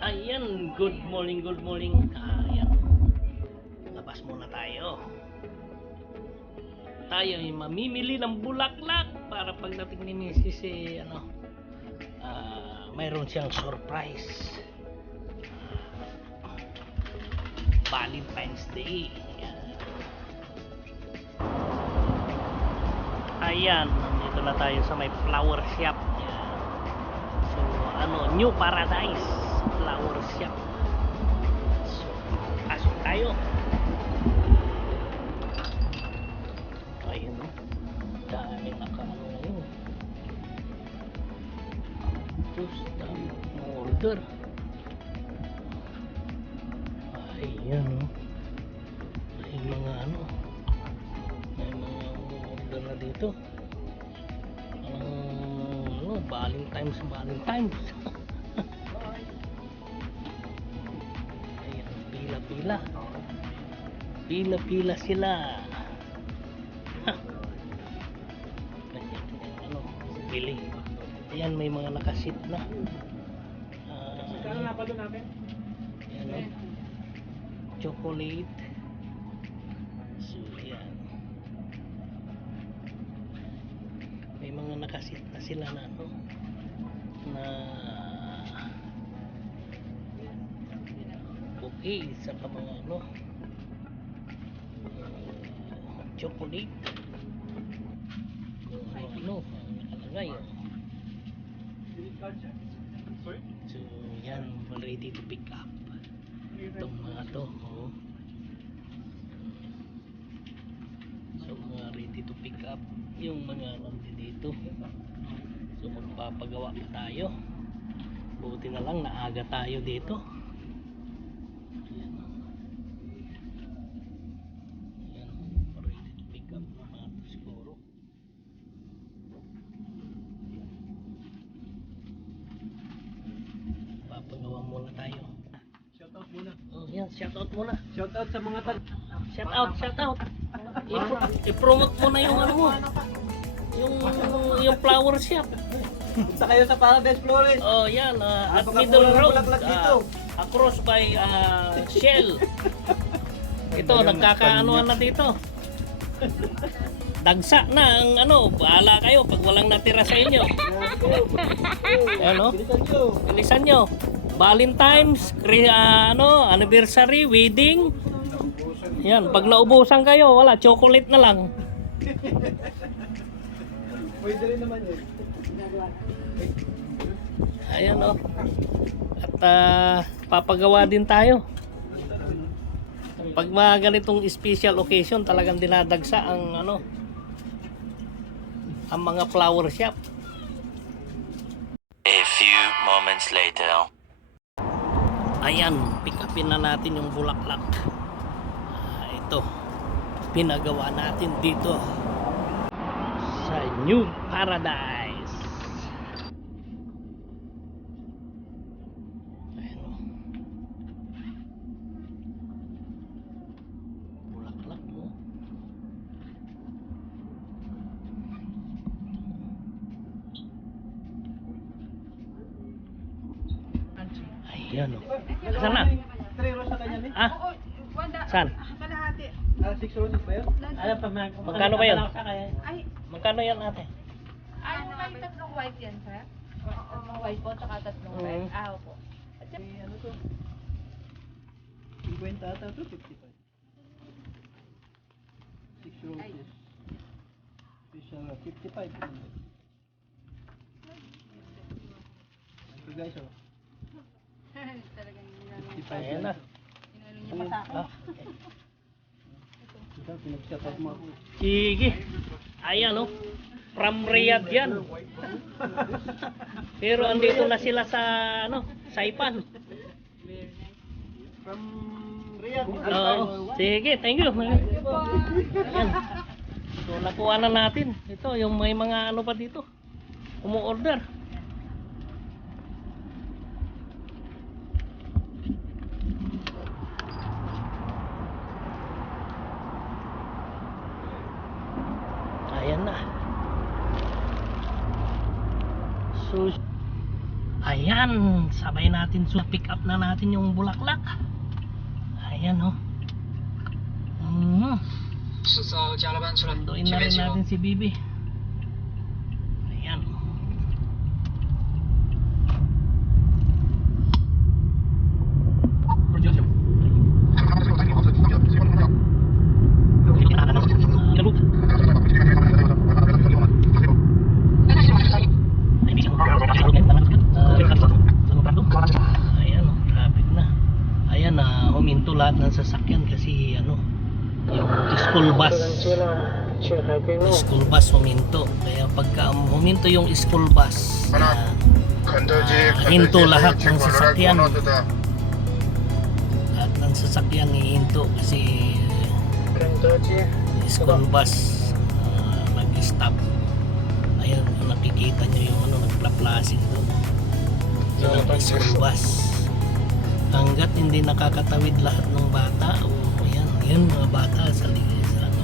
Ayan, good morning, good morning. Ayan, labas muna tayo. Tayo ay mamimili ng bulaklak para pagdating ni Mrs. Mayroon siyang surprise. Valentine's Day. Ayan, nandito na tayo sa may flower shop. Ayan. So, New Paradise Flower Shop. So, pasok tayo. Ayun, dami nakaano ngayon. Tapos, dami order. Ayan, may mga may mga order na dito. Valentine's. Ayan, pila sila. Bili. Ayan, may mga nakasit na. Ayan, chocolate. So, ayan. May mga nakasit na sila na okay sa mga chocolate. Nakalagay. So yan, ready to pick up itong mga to. So mga ready to pick up yung mga dito. So magpapagawa pa tayo. Buti na lang naaga tayo dito. Ayan, ready to pick up mga siguro. Papagawa muna tayo. Shoutout muna. Oh, yan, shoutout muna. Shoutout sa mga Shoutout. I-promote mo na yung mo. Yung flower shop. Punta kayo sa Paradise Flores. Oh, yan, at Napaka Middle mura ng Road. bulaklak dito. Across by Shell. Ito, nagkakaanuhan na dito. Dagsa na ang bahala kayo pag walang natira sa inyo. Ayan, bilisan nyo. Valentine's, anniversary, wedding. Yan, pag naubusan kayo, wala, chocolate na lang. Pwede rin naman yun. Ayan At papagawa din tayo. Pag mga ganitong special occasion, talagang dinadagsa ang ang mga flower shop. A few moments later. Ayan, pick upin na natin yung bulaklak. Ito, pinagawa natin dito sa New Paradise. Ayan, bulaklak mo. Ayan Saan na? 3 rows sa kanya ni? Saan? Kalahati. 6 roses ba yun? Magkano ba yun? Ay, Magkano yan ate? may tatlong white yan, sir? Tatlong white po, tsaka tatlong red. Opo. Ano to? 50 ata to, 55. 6 roses. Special 55. Ito guys, Talagang 55 Ayan na. niya pa sa akin. Ito, pinag-shoutout mo ako. Sige. Ayan From Riyadh yan. Pero andito na sila sa Saipan. From Riyadh. Oo. Sige, thank you. Ayan. So nakuha na natin. Ito yung may mga pa dito. Umu-order. Ayan na. So Ayan, sabay natin pick up na natin yung bulaklak. Ayan oh. Sunduin na rin natin si Bibi. Ayan. Ayan oh, traffic na. Ayan na, huminto lahat ng sasakyan kasi ano, yung school bus huminto. Kaya pagka huminto yung school bus, hinto lahat ng sasakyan. Lahat ng sasakyan hihinto kasi school bus nag-stop. Ayan, nakikita nyo yung ano, nagplaplasin doon. Yun ang school bus. Hanggat hindi nakakatawid lahat ng bata, yan mga bata sa ano,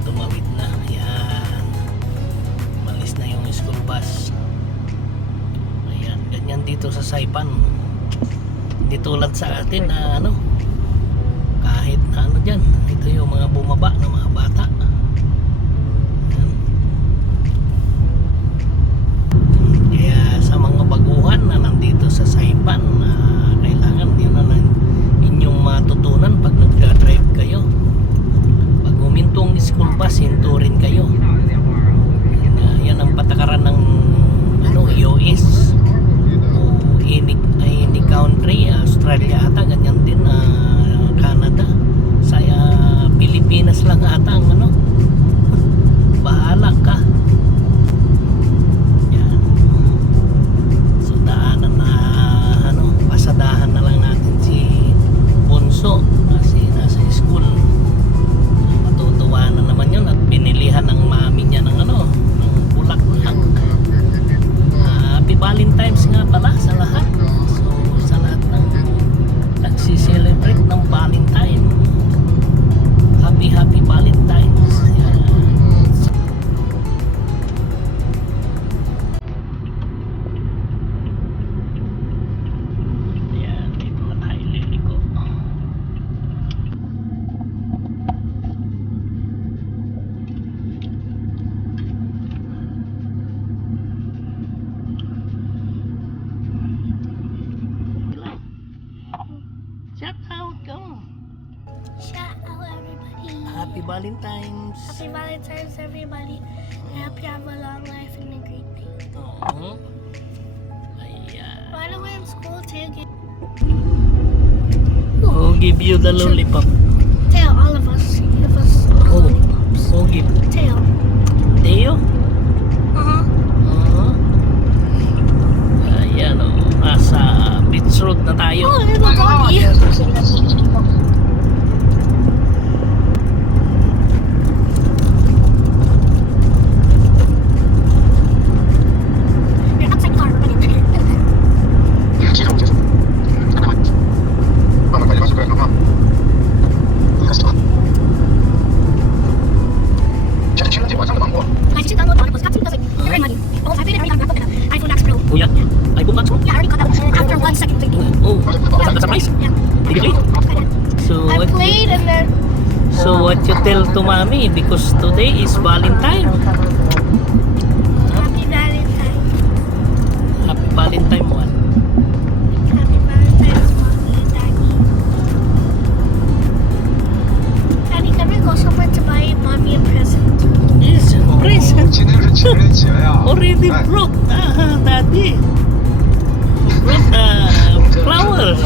tumawid na. Yan, malis na yung school bus. Ayan, ganyan dito sa Saipan. Hindi tulad sa atin na ano, kahit na ano dyan, ito yung mga bumaba ng mga bata. Ayan. Kaya sa mga baguhan na nandito sa Saipan, kailangan yun na inyong matutunan pag nagdadrive kayo. Pag humintong school bus, hinto rin kayo. Yan ang patakaran ng ano, US o any country, Australia ata, ganyan din, Canada, sa Pilipinas lang ata ang ano, bahala ka. Yan. So daanan na ano, pasadahan na lang natin si Bunso kasi nasa school. Matutuwa na naman yun at binilihan ng mami niya ng ano, ng bulaklak. Happy Valentine's nga pala sa lahat. So sa lahat ng nagsiselebrate ng Valentine, happy Valentine's. Yan. Yan, dito na tayo liliko. Shout out, go! Shout out everybody. Happy Valentine's. Happy Valentine's everybody. I hope you have a long life and a great day. Oo. Ayan. By the way, in school too. Who give you the lollipop? Tail, all of us. Give us all Oh. lollipops. Who give? Tail. Teo? Uh-huh. Ayan o. Nasa Beach Road na tayo. Oh, there's a doggy. You're outside the car. I just downloaded Audible. It's got some music. It's very money. Oh, I paid it already on MacBook and iPhone Max Pro. Oh yeah? iPhone Max Pro? Yeah, I already got that one after 1 second waiting. Oh, that's a price? Yeah. Did you play? I did. So I what, played and then so what you tell to mommy? Because today is Valentine. Happy Valentine. Happy Valentine one. Happy Valentine's, Mommy and Daddy. Daddy, can we go somewhere to buy Mommy a present? Yes, present. 今天是情人节呀、 Already 哎 brought, daddy. Brought flowers.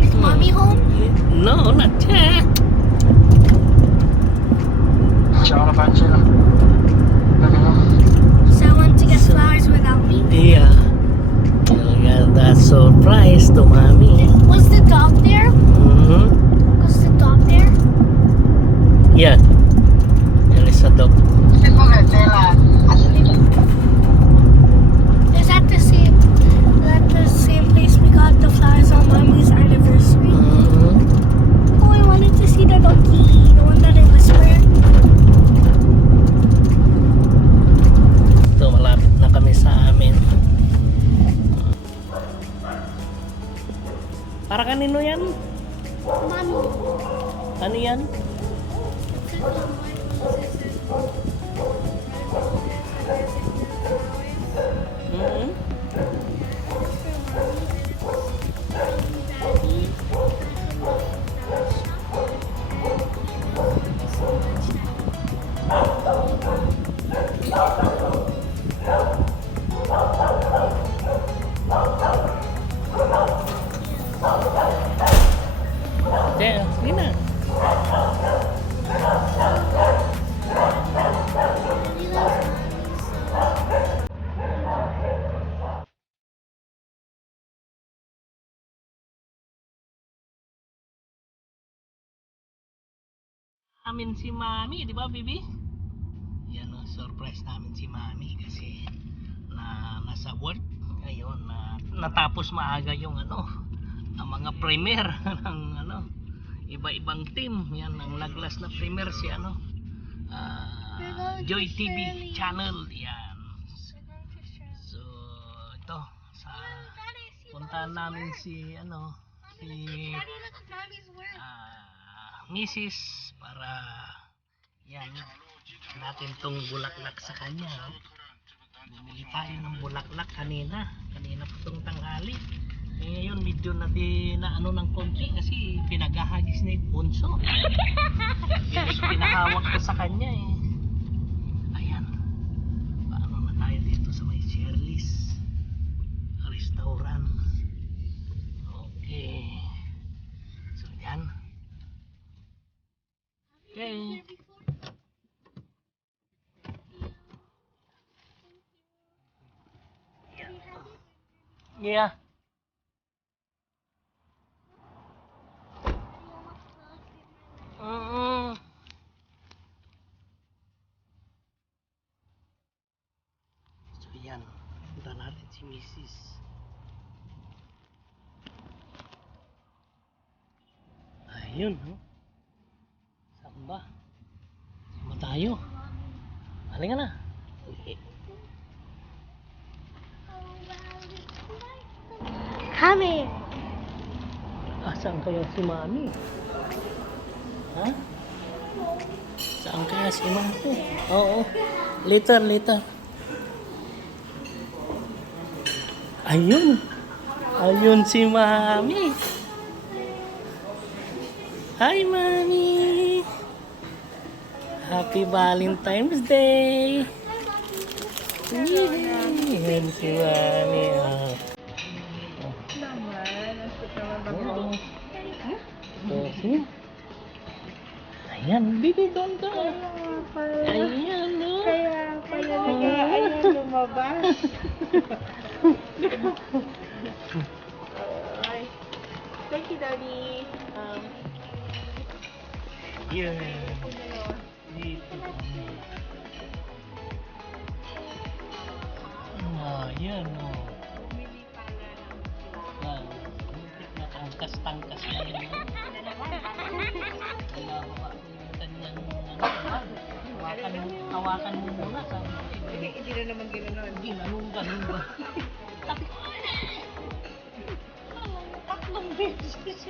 Is Mommy home? No, not yet. 加了班机了，那个 So I want to get flowers without me. Yeah. You got that surprise to mommy. Was the dog there? Mm-hmm. Was the dog there? Yeah. There is a dog. Is that the same place we got the flowers on Mommy's anniversary? Mm-hmm. Oh, I wanted to see the doggy, the one that I whispered. Ito, malapit na kami sa amin. Para kanino yan? Mommy. Ano yan? Mm-hmm. Sige na. Amin si Mami, di ba, Bibi? Yan ang surprise namin si Mami kasi nasa work ngayon na natapos maaga yung ang mga premier ng iba-ibang team. Yan ang naglas na premier si Joy TV channel. Yan. So ito sa puntahan namin si Mrs. para yan natin tong bulaklak sa kanya. Bumili tayo ng bulaklak kanina pa tong tanghali. Ngayon medyo ng konti kasi pinaghahagis na yung bunso. Pinahawak ko sa kanya Ayan, paano na tayo dito sa may Shirley's restaurant. Okay, so yan. Okay. Yeah. So yan, punta natin si Mrs. Ayun, saan ba? Saan ba tayo? Halika na. Okay. Come here. Saan kaya si Mami? Ha? Saan kaya si Mami? Oo. Later. Ayun si Mami. Hi, Mami. Happy Valentine's Day. Yan si Mami. Sige. Ayan, bibi doon ka. Ayan, no? Ayan, lumabas. Thank you, Daddy. Yeah. Dito kami. Ayan, no? Muntik na tangkas-tangkas na yun. Kaya kanyang hawakan mo muna sa Hindi na naman gano'n. ganun ba? Sabi ko, tatlong beses.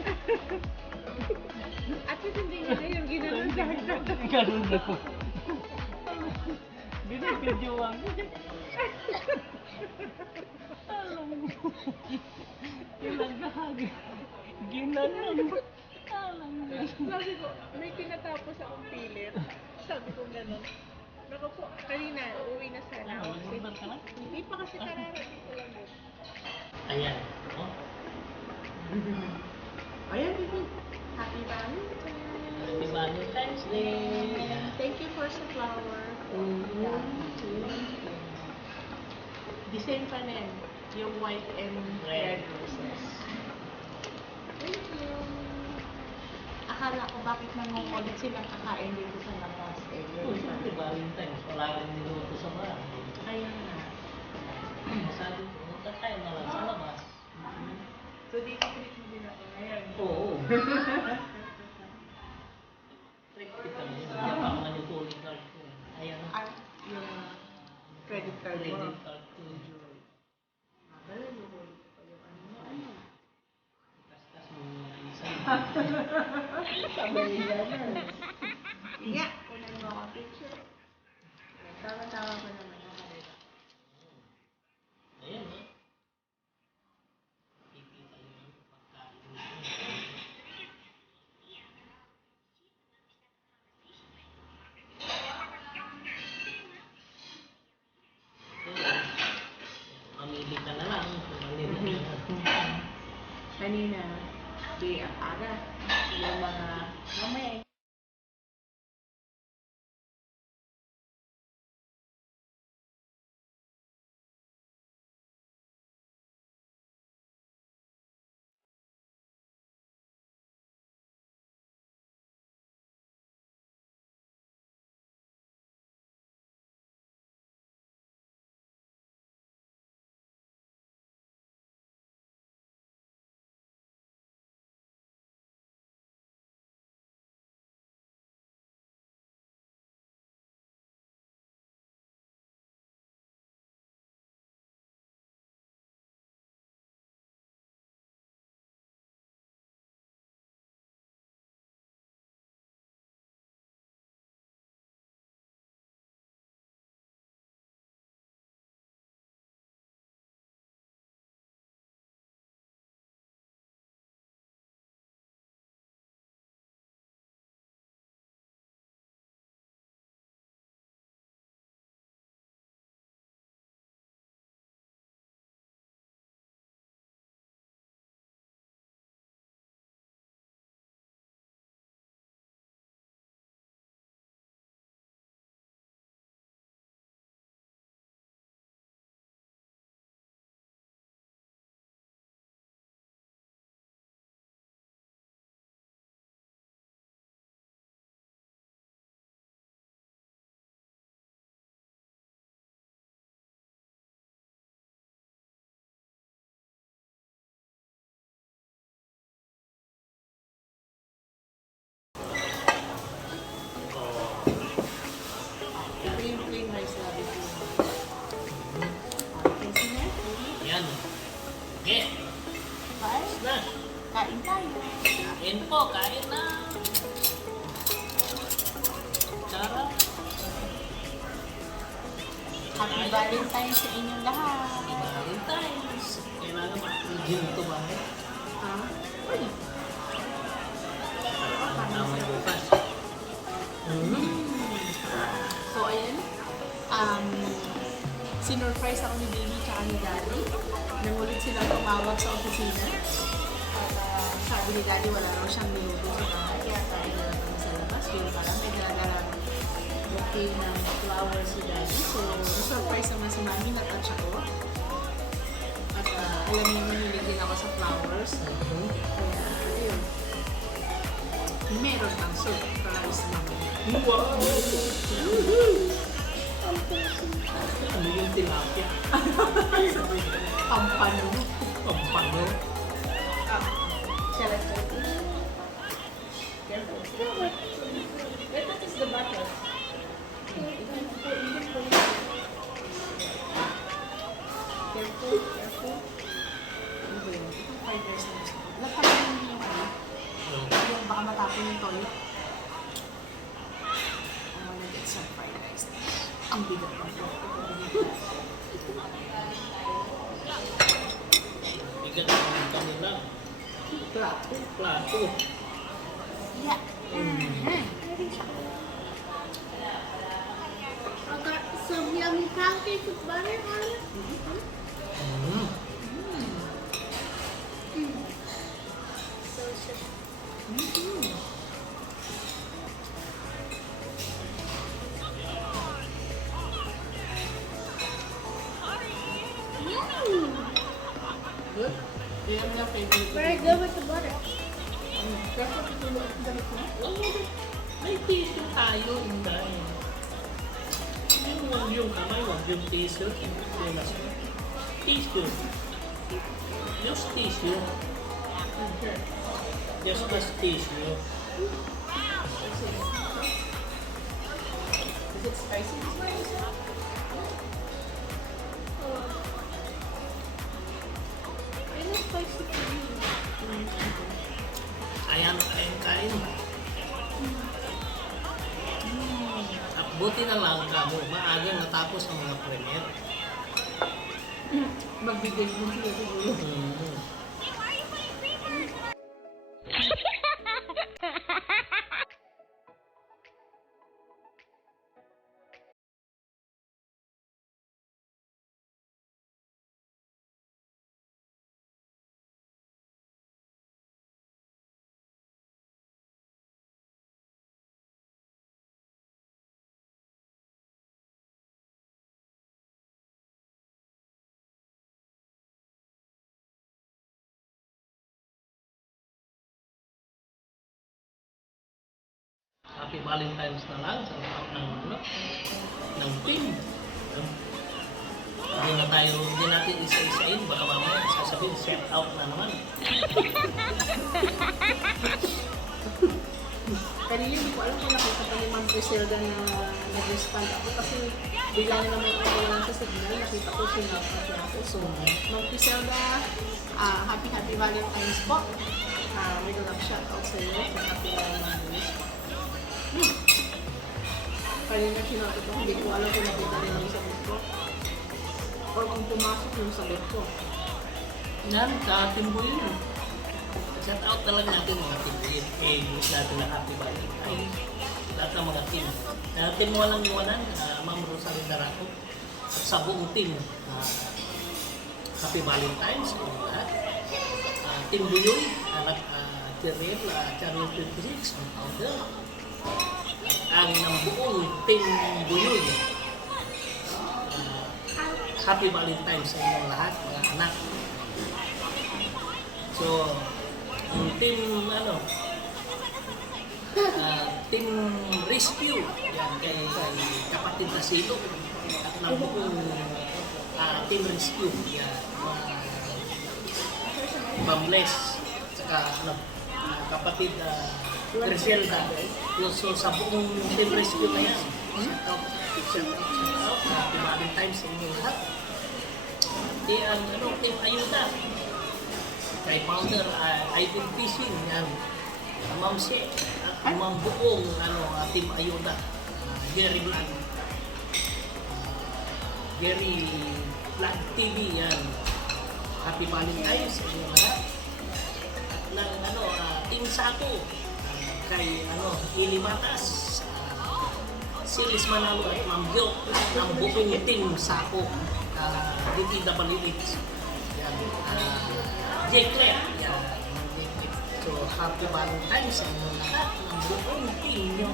At least hindi niya na yung ginanon sa akin. Ganun na po. Binibidyoan ko. Alam mo. Ilagahag. Ginanon. Alam mo. Sabi ko, may tinatapos akong pilit. Sabi ko gano'n. Naku po, kanina, uuwi na sana ako. Nag-order ka na? Hindi pa kasi kararating ko lang yun. Ayan. Oh. Ayan, baby. Happy Valentine's. Happy Valentine's Day. Thank you for sa flower. The same pa rin. Yung white and red roses. Thank you. Akala ko bakit nangungulit silang kakain dito sa labas. Happy Valentine's. Wala kang niluto sa bahay. Ayun na. Sabi ko, magkakain na lang sa labas. So dito click mo din ako ngayon. Oo. Trick kita ngayon. Kaya pa ako yung calling card ko. Ayan. At yung credit card mo. Credit card ko. Nakala, luhuli ko pa yung ano. Kaskas mo Sabay yan. Nga, kunan mo ako picture. Tama-tama ko naman ako. Ayan, no? Kikita yung pagkain. Mamili ka na lang kung alin na yan. Kanina, di ang aga. Yung mga mamaya. Ito yung plain rice na bibili mo. Okay, sige. Yan. Okay. Bye. Na. Kain tayo. Kain po. Kain na. Tara. Happy Valentine's sa inyong lahat. Valentine's. Kailangan mag-gym ito ba? Ha? Uy. Tama bukas. So, ayun. Sinurprise ako ni Baby tsaka ni Daddy. Nangulit silang tumawag sa opisina. At sabi ni Daddy wala raw siyang niluto sa bahay. Kaya tayo na lang kami sa labas. Pero parang may dala-dalang bouquet ng flowers si Daddy. So, surprise naman si Mami. Natouch ako. At alam niyo mahilig din ako sa flowers. Kaya, ayun. Meron pang surprise naman. Wow! Ano yung tilapia? Pampano. Pampano? Shall I put it? Careful. That is the butter. Careful, careful. Ano ba yun? Itong fried rice na gusto ko. Lapatin mo yung ano. Yung baka matapon yung toyo. I wanna get some fried rice. Ang bigat ng Bigat ang kanila. plato. Plato. Yeah. I got some yummy pancakes with butter on it. Mm. Good? Yan ang favorite. Very good with the butter. Careful, tutulog ang damit mo. May tissue tayo, Inday. Yung kamay, wag yung tissue. Tissue. Just tissue. Just tissue. Is it spicy? It is spicy for me. Ayan Buti na lang kamo, maagang natapos ang mga premiere. Magbigay mo sila siguro. Happy Valentine's na lang sa lahat ng team. Hindi natin isa-isain, baka mamaya sasabihin, set out na naman. Kanina hindi ko alam kung nakita pa ni Ma'am Griselda na nag-respond ako kasi bigla na naman ako lang sa signal, nakita ko sinapa siya ako. So, Ma'am Griselda, happy Valentine's po. May love shout out sa iyo sa Happy Valentine's. Kanina sinabi ko, hindi ko alam kung nakita nila yung sagot ko. Or kung pumasok yung sagot ko. Yan, sa team ko yun. Set out talaga natin mga team ko yun. Wish natin na Happy Valentine's. Lahat ng mga team. Team mo walang iwanan, Ma'am Rosalie Daraco. At sa buong team, Happy Valentine's sa inyo lahat. Team Buyoy, anak Cherriel, Channel 26, ang founder. Ang buong team Buyoy. Happy Valentine's sa inyong lahat, mga anak. So, yung team, team rescue, yan, kay kapatid na Silo, at ng buong team rescue, yan, Bambles, saka kapatid Griselda. So, sa buong team rescue na yan, shout out, Happy Valentine's sa inyong lahat. Team Ayuda, kay founder Ivan Fishing, yan, Ma'am She, at Ma'am buong Team Ayuda, Gary Vlog, Gary Vlog TV, yan, Happy Valentine's sa inyong lahat. At ng Team Sako, kay Ili Matas, Silis Manalo at Ma'am Gyo, ng buong Team Sako, DTWH, yan, J-Clef, yan, so Happy Valentine's sa inyong lahat, ng buong team nyo.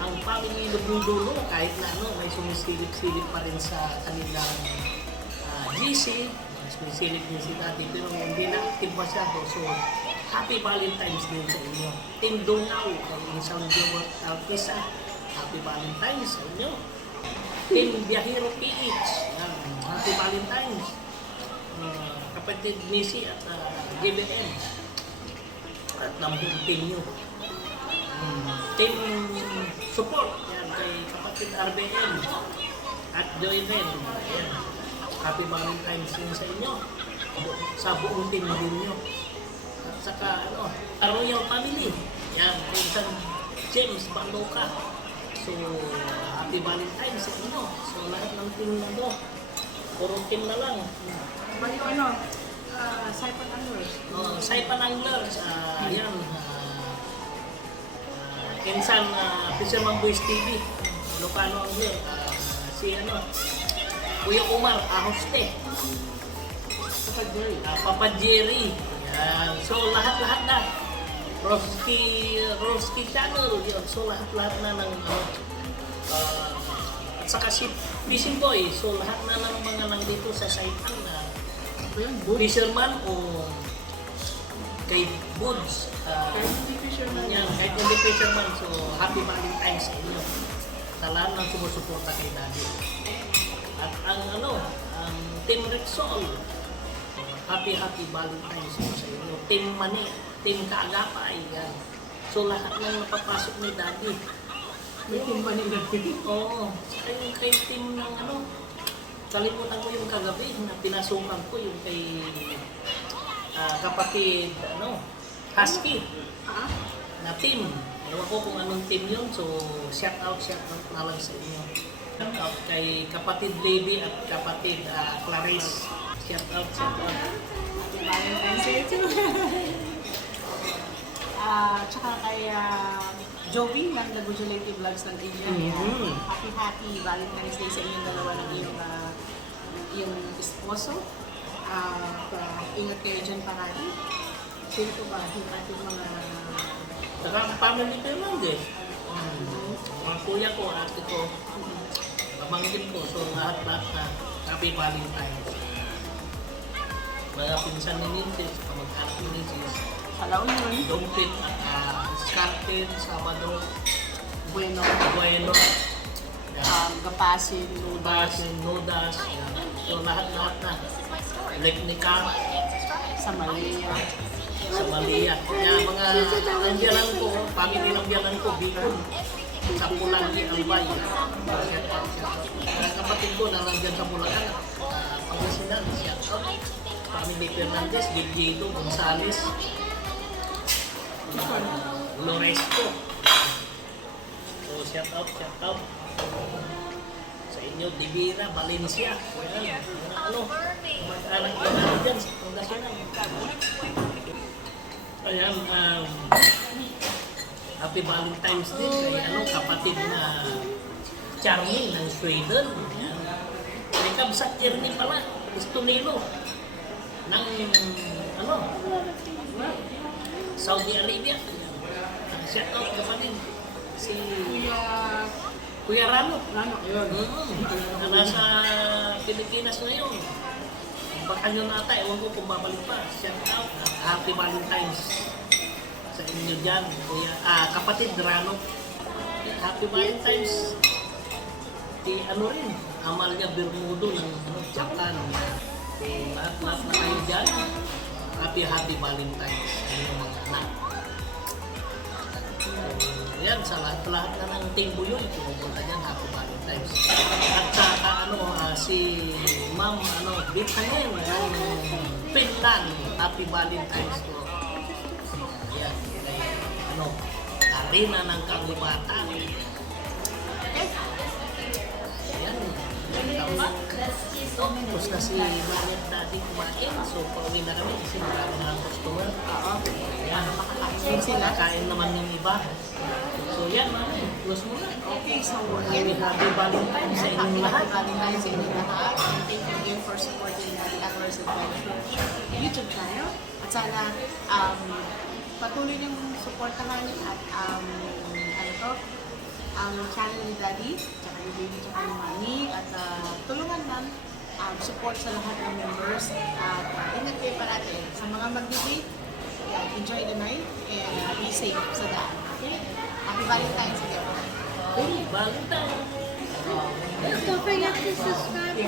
Ang family Lubong-Dulo, kahit na may sumisilip-silip pa rin sa kanilang GC, sumisilip din sila dito, pero hindi na active masyado, so Happy Valentine's din sa inyo. Team Dungaw, kay Insan Jewel Alpisa, Happy Valentine's sa inyo. Team Biyahero PH, yan, Happy Valentine's. Kapatid Missy at GBN at ng buong team nyo. Team Support, yan, kay kapatid RBN at Joyren, yan. Happy Valentine's din sa inyo, sa buong team din nyo. At saka Royal Family, yan, kay San James Baloka. So, Happy Valentine's sa inyo. So, lahat ng team na do, puro team na lang. Yung Saipan Anglers. Saipan Anglers, yan, Insan Fisherman Boys TV, Ilocano Angler, si Kuya Umar Ahoste, Papa Jerry, yan. So lahat-lahat na, Roski Channel, yun. So lahat-lahat na ng at saka si Fishing Boy, so lahat na ng mga nandito sa Saipan na fisherman o kay Boods, Kahit hindi fisherman. yan, kahit hindi fisherman, so Happy Valentine's sa inyo. Sa lahat ng sumusuporta kay Daddy. At ang Team Rexol, Happy Valentine's sa inyo. Team Mani, Team Kaagapay, yan. So lahat ng napapasok ni Daddy. May team pa nila. Oo, saka yung kay team ng kalimutan ko yung kagabi na pinasukan ko yung kay kapatid Husky na team. Ewan ko kung anong team yun, so shout out na lang sa inyo. Shout out kay kapatid Baby at kapatid Clarice. Shout out. Happy Valentine's Day too. Tsaka kay Joey ng The Bujulati Vlogs ng Asia. Mhm. Happy Valentine's Day sa inyong dalawa ng iyong esposo. Ingat kayo dyan parati. Sino po ba yung ating mga Saka ang family ko lang din. Mga kuya ko, ate ko, pamangkin ko, so lahat na happy Valentine's. Mga pinsan ni Nintis, kamag-anak ni Nintis, sa La Union? Dumpit at Scartin, Sabado, Bueno, Gapasin, Ludas. Basin, Nudas, yan. So lahat na. Leknika, Sa Malia. sa Malia. Yan, mga nandiyanan ko, family ng biyanan ko, Bicol. Sa Pulangi, Albay. Mga kapatid ko na nandiyan sa Pulangan. Pangasinan, shout out. Family Fernandez, Gilgito, Gonzales. Loresco. So shout out. Sa inyo, Divira, Valencia. Yan, ano, mag-anak na dyan sa Pangasinan. Ayan, happy Valentine's Day kay kapatid na Charming ng Sweden. Ayan. May kabsat Ernie pala, Estonilo ng Saudi Arabia. Shout out kapatid. Si Kuya Rano. Yun. Na nasa Pilipinas ngayon. Baka nyo nata, ewan ko kung babalik pa. Shout out. Happy Valentine's sa inyo dyan. Kuya, kapatid Rano. Happy Valentine's. Rin, Amalia Bermudo ng Japan. So, lahat na kayo dyan. Happy Valentine's sa inyong mga anak. Yan, sa lahat na ng Team Buyoy, pumunta dyan, Happy Valentine's. At saka si Ma'am Bithanen ng Finland, Happy Valentine's to. Yan, kay Arena ng Kalibatan. Yan, tamak. Tapos na si Mami at Daddy kumain, so pauwi na kami kasi marami na ang customer. Yan, Yun sila. kain naman yung iba. So yan, Mami, close mo na. Okay, so Happy Valentine's sa inyong lahat. Happy Valentine's sa inyong lahat. And thank you again for supporting the Atlas Adventure YouTube channel. At sana patuloy niyong supportahan at ang channel ni Daddy, tsaka ni Baby, tsaka ni Mami, at tulungan lang support sa lahat ng members. At ingat kayo parati. Sa mga mag-date, enjoy the night and be safe sa daan. Okay? Happy Valentine's again. Hey, Valentine's! Don't forget to subscribe to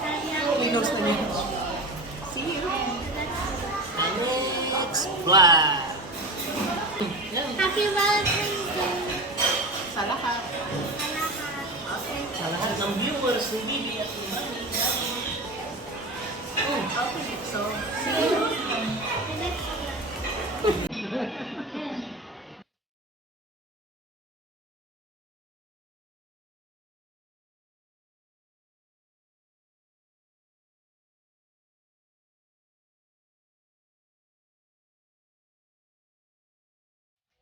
Daddy. He knows na niya. See you. Next vlog! Yan, Happy Valentine's Day. Sa lahat. Okay. sa lahat ng viewers ni Bibi at ni Mami. Okay, so